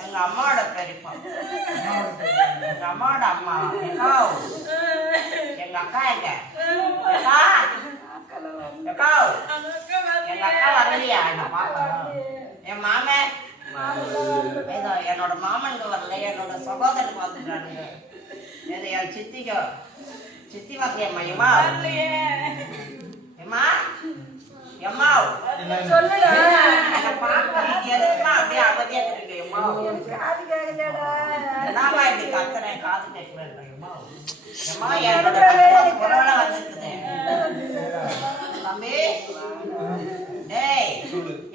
எங்க அம்மாவோட பெரியப்பா. எங்க அம்மாவோட அம்மா. எங்க? அக்கா எங்க? எங்க? அக்கா வரலையா? என்ன பாப்பா என் மாமே? ஏதோ என்னோட மாமனுக்கு வரல என்னோட சகோதரனுக்கு வந்துட்டானுங்க ஏதோ என் சித்தி வரலையம்மா எம்மா எம்மா எம்மா சொல்லுடா. பார்க்க எதுக்குமா அப்படியே அமைதியா இருக்கீங்க எம்மா காது கேக்குதேடா என்னம்மா இப்படி கத்துறேன் காது கேட்கல எம்மா எம்மா என்னோட கத்துறது குரவலை வந்திருக்குது. தம்பி? டேய்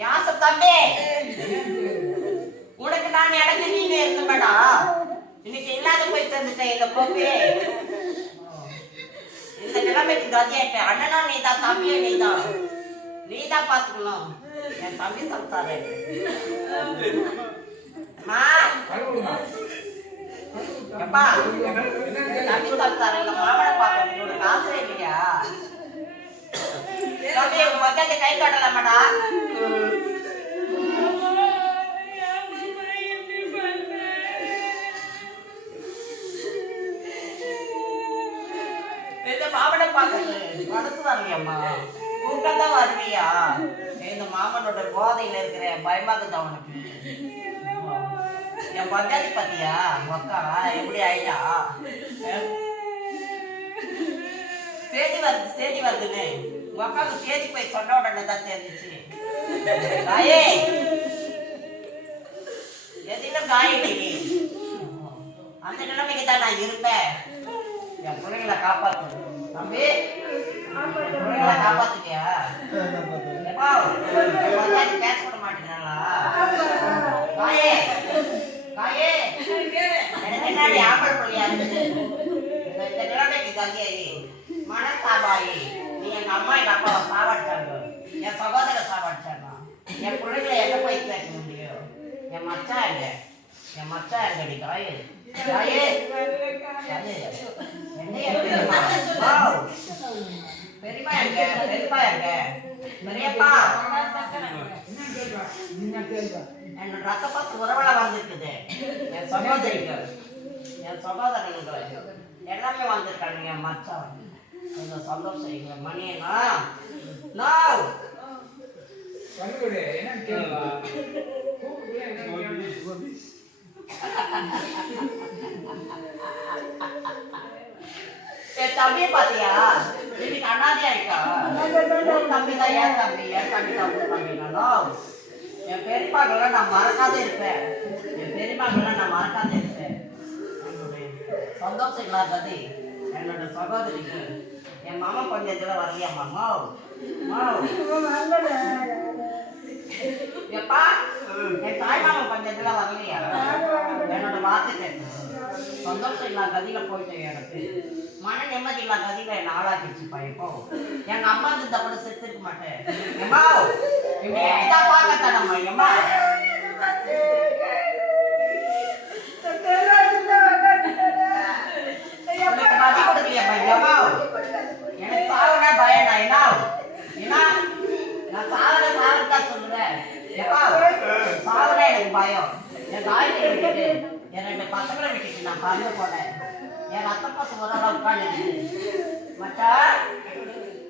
யாச தம்பி? உனக்கு நான் எனக்கு நீங்க இருந்தமடா இன்னைக்கு இல்லாத போய் சேர்ந்துட்டேன் இந்த கோப்பி இந்த நிலைமைக்கு கதியாட்ட அண்ணனா நீ தான் தம்பியும் நீ தான் நீ தான் என் தம்பி சாப்பிட்டாரு அம்மா எப்பா? என் தம்பி சம்சாரம் எங்க மாமனை பார்க்கணும் உனக்கு ஆசை இல்லையா? தம்பி உங்க கை காட்டலாமாடா? மாமனோட போதையில இருக்கிற பயமாக்குது அவனுக்கு. என் பஞ்சாயத்து பாத்தியா? மக்கா எப்படி ஆயிட்டா? சேதி வருது சேதி வருதுன்னு. அக்காவுக்கு சேதி போய் சொன்ன உடனே தான் தெரிஞ்சிச்சு. தாயே! எதிலும் காயில்லையே அந்த நிலைமைக்கு தான் நான் இருப்பேன். என் பிள்ளைங்களை காப்பாத்து. தம்பி பிள்ளைங்களை காப்பாத்துட்டியா? எப்பா? பேச மனசாபாயி நீ எங்க அம்மா எங்க அப்பாவை சாவடிச்சாங்க என் சகோதர சாவடிச்சாங்க என் பிள்ளைகளை எங்க போய் சேர்க்க முடியும்? என் மச்சான் எங்க? என் மச்சான் எங்கடி தாயே? தாயே? தாயே? என்னைய எங்க பெரியப்பா எங்க என்னோட ரத்த பத்து உறவுல வந்திருக்குது. என் சகோதரிகள். என் சகோதரர்கள் எல்லாமே வந்திருக்காங்க என் மச்சான். இந்த சந்தோஷம் எங்க மணியனா நோ என் தம்பியை பாத்தியா? இன்னைக்கு அண்ணாதியா இருக்கா தம்பி தான் ஏன் தம்பி என் தம்பி தான் உன் என் பெரியப்பாக்கெல்லாம் நான் மறக்காதே இருப்பேன் என் பெரியப்பாக்களை நான் மறக்காதே இருப்பேன் என்னுடைய சந்தோஷம் இல்லாதது என்னோட சகோதரிக்கு என் மாமா பஞ்சாயத்துல வரலையா மாமா எப்பா என் தாய் மாமா பஞ்சாயத்துல வரலையா என்னோட வார்த்தை கேட்டு சந்தோஷம் இல்லாத கதியில் போயிட்டேன் எனக்கு. மன நிம்மதி இல்லாத கதியில் என்னை ஆளாக்கிடுச்சுப்பா இப்போ எங்கள் அம்மா இருந்தா கூட செத்து இருக்க மாட்டேன். எம்மா இப்படி எதா பார்க்கத்தானம்மா எம்மா உனக்கு மதி கொடுக்கலையம்மா எம்மா எனக்கு சாவுனா பயம்டா என்ன? என்ன? நான் சாவல சாவத்தான் சொல்லுவேன். எப்பா சாவனா எனக்கு பயம். என் காய்கறி விட்டுட்டு என் ரெண்டு பசங்களை விட்டுட்டு நான் பறந்து போனேன். என் அத்தை பசங்க ஒரு அளவு உட்காந்து மச்சா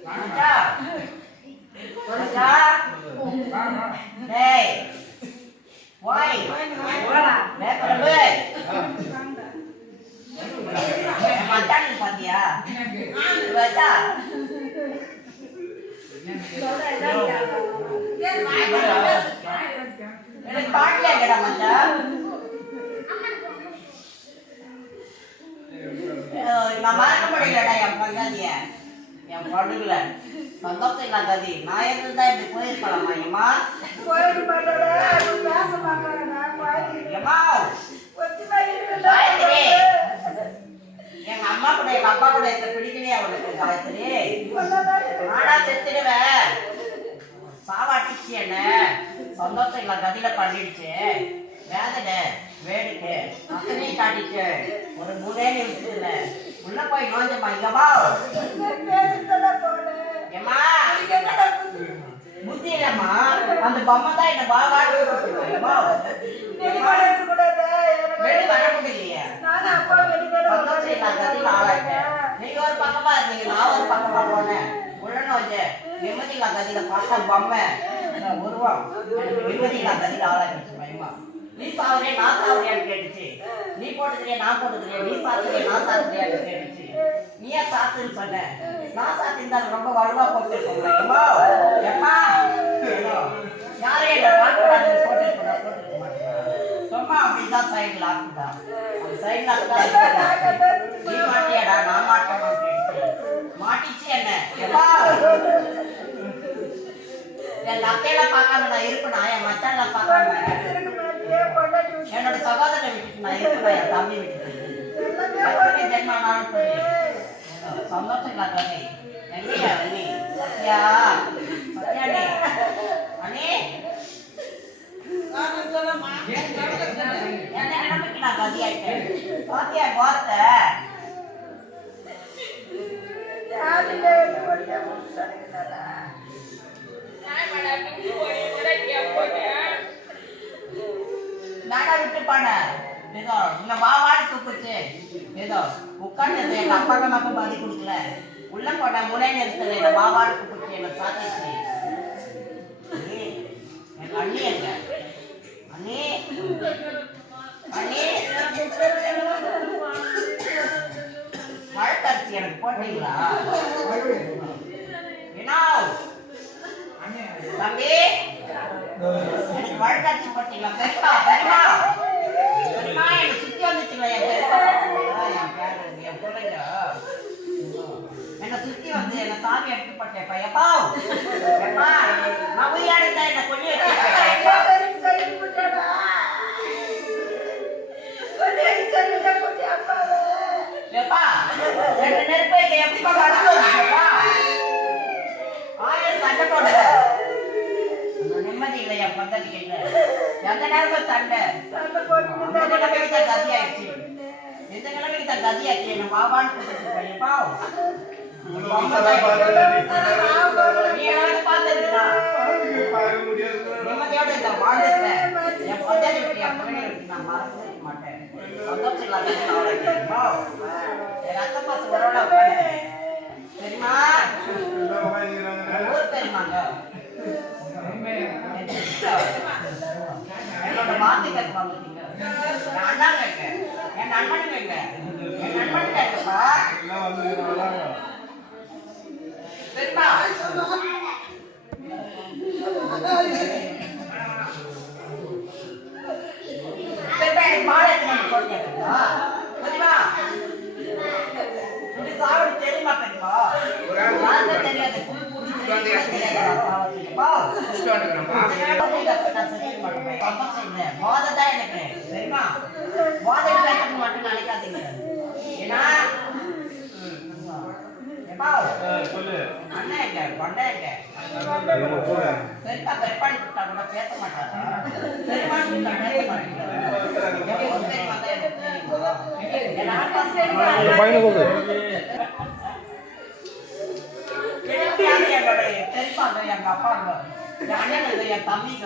மச்சா மச்சா டேய் ஓய் டேய் பிரபு என் மச்சான் பாத்தியா மச்சா எனக்கு பாட்டியா இருக்கடா மச்சான் அஹ் நான் மறக்க முடியலடா என் பங்காதிய என் பொண்ணுங்கள. சந்தோஷம் இல்லாத கதி நான் இருந்தா இப்படி போயிருக்கலாமா ஏமா ஏமா காயத்ரி. எங்க அம்மா கூட எங்க அப்பா கூட இருக்க பிடிக்கலையே அவனுக்கு காயத்ரி? நானா செத்துடுவேன் சாவாட்டிச்சு என்ன சந்தோஷம் இல்ல கதியில பண்ணிடுச்சு. வேதட வேடிக்க அத்தனை தாடிக்க ஒரு மூணேனி விட்டுல உள்ள போய் நோஞ்சம்மா இங்கப்பா ஏமா புத்தி இல்லம்மா. அந்த பொம்மை தான் என்ன பாபா வெளி வர முடியலையா. நீ ஒரு பக்கமா இருந்தீங்க நான் ஒரு பக்கமா போனேன் உள்ள நோஞ்ச நிம்மதிக்கா கதியில பார்த்தா பொம்மை உருவம் நிம்மதிக்கா கதியில ஆளாக்கி பயமா நீ சாவறியா, நான் சாவறியான்னு கேட்டுச்சு. நீ போட்டுக்கிறியா, நான் போட்டுக்கிறியா, நீ சாத்துறியா, நான் சாத்துறியான்னு கேட்டுச்சு. நீ ஏன் சாத்துன்னு சொன்ன? நான் சாத்திருந்தாலும் ரொம்ப வலுவா போட்டுருக்கோம் எம்மா, எம்மா, ஏதோ, யாரையும் என்னை பார்க்கக்கூடாதுன்னு போட்டிருக்கோம், நான் போட்டிருக்க மாட்டேன். சும்மா அப்படிதான் side ல அந்த side ல நீ மாட்டியாடா, நான் மாட்ட மாட்டிச்சு என்ன? எப்பா? என் அத்தையெல்லாம் பார்க்காம நான் இருப்பேனா? என் மச்சான்ல பார்க்காம? என்னோட சகோதரனை விட்டுட்டு நான் இருப்பேனா? என் தம்பி விட்டுட்டு? எத்தனை சந்தோஷம் இல்லாத எங்கேயா சத்யா? சத்யா அண்ணே? நான் கதியாயிட்டேன்? பாத்தியா கோரத்தை? நாடா விட்டு பாட ஏதோ இந்த தூக்குச்சு. ஏதோ உட்காந்து எங்க அப்பா அம்மாக்கு பாதி கொடுக்கல. உள்ள போட முனை நிறுத்தல இந்த வாவாடி என்ன சாத்திச்சு. ஏய், அண்ணி எங்க அண்ணி அண்ணி. மழை கரிசி எனக்கு போட்டீங்களா? என்ன தம்பி எனக்கு வழக்காட்சி போட்டீங்களா? பெருமா பெருமா எனக்கு சுத்தி வந்துச்சுங்களா என் பெருமா என் பேரன் என்னை சுத்தி வந்து என்ன சாமி எடுத்து போட்டேன் பையப்பா எப்பா? நான் உயிராடி தான் என்ன எப்பா? ரெண்டு எப்படி பா அடுப்பு ஆயிரம் சண்டை போடுற நிம்மதி இல்லை என் பந்தத்துக்கு இல்லை எந்த நேரமும் சண்டை அந்த நிலைமைக்கு தான் கதி ஆயிடுச்சு எந்த நிலைமைக்கு தான் கதி ஆச்சு என்ன பாபான்னு கூப்பிட்டு பையப்பா நீ எனக்கு பார்த்துருக்கா நிம்மதியோட இந்த வாழ்ந்துட்டேன் என் பந்தத்தை விட்டு என் பிள்ளைகளை விட்டு நான் மறக்கவே மாட்டேன் சந்தோஷம் இல்லாத நாளைக்கு என் அத்தை பாசம் உறவுல உட்காந்து தெரியுமா தெரியுமாங்க என்னோட வார்த்தை கேட்பாங்க என் நண்பனுங்க என் நண்பனுங்க பெரியப்பா, எனக்கு. தெரியுமா? பேசுறது மட்டும் நினைக்காதீங்க. எப்பா? அண்ணன் எங்க கொண்டை எங்க பெருப்பா பெருப்பான்னு கூப்பிட்டா கூட. பேச மாட்டாங்க பெருமான்னு கூப்பிட்டா பேச மாட்டீங்க எங்க என் அண்ணனுங்க, என் தம்பிங்க.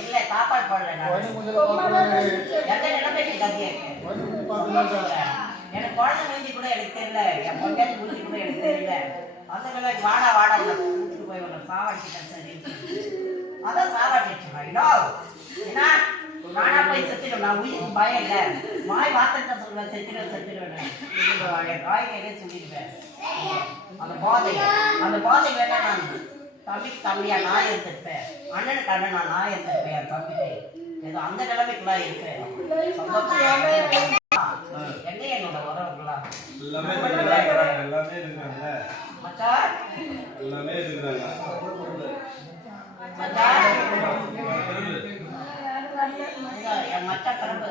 இல்ல சாப்பாடு போடல நான். எந்த நிலைமைக்கு கதியா இருக்கு? எனக்கு குழந்தை மூஞ்சி கூட எனக்கு தெரியல. என் பொண்டாட்டி மூஞ்சி கூட எனக்கு தெரியல. அந்த நிலைமைக்கு வாடா வாடா கூட்டிட்டு போய் உன்னை சாவடிச்சிட்டேன் சரி. அதான் இதோ என்ன நானா போய் செத்துடும் நான் உயிருக்கு பயம் இல்லை. வாய் வார்த்தை சொல்லுவேன் செத்துடுவேன் செத்துடுவேன் என் காய்கறியே சொல்லிடுவேன். அந்த போதை அந்த போதை வேணா நான். தம்பிக்கு தம்பியா நான் இருந்திருப்பேன் அண்ணனுக்கு அண்ணனா நான் இருந்திருப்பேன் என் தம்பிக்கு. ஏதோ அந்த நிலைமைக்குலாம் இருக்கேன் எங்க என்னோட உறவுகளா? எல்லாமே இருக்கிறாங்க. மச்சான்? எல்லாமே இருக்கிறாங்க. மச்சான்? என் மச்சான் கிளம்பு